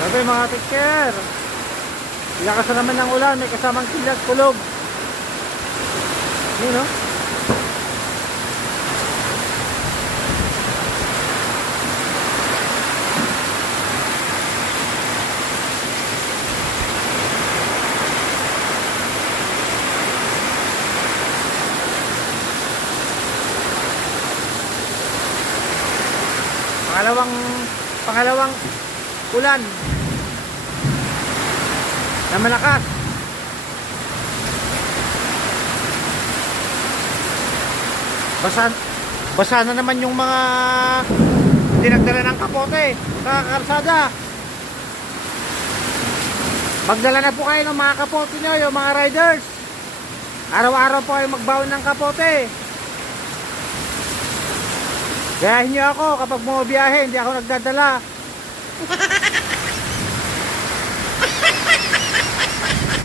Sabi mga teacher, lakas na naman ng ulan, may kasamang kilat, kulog. Yun no? Pangalawang ulan na malakas. Basa na naman yung mga dinagdala ng kapote sa kalsada. Magdala na po kayo ng mga kapote nyo, yung mga riders. Araw-araw po kayo magbaon ng kapote. Gayahin nyo ako kapag bumabiyahe, hindi ako nagdadala.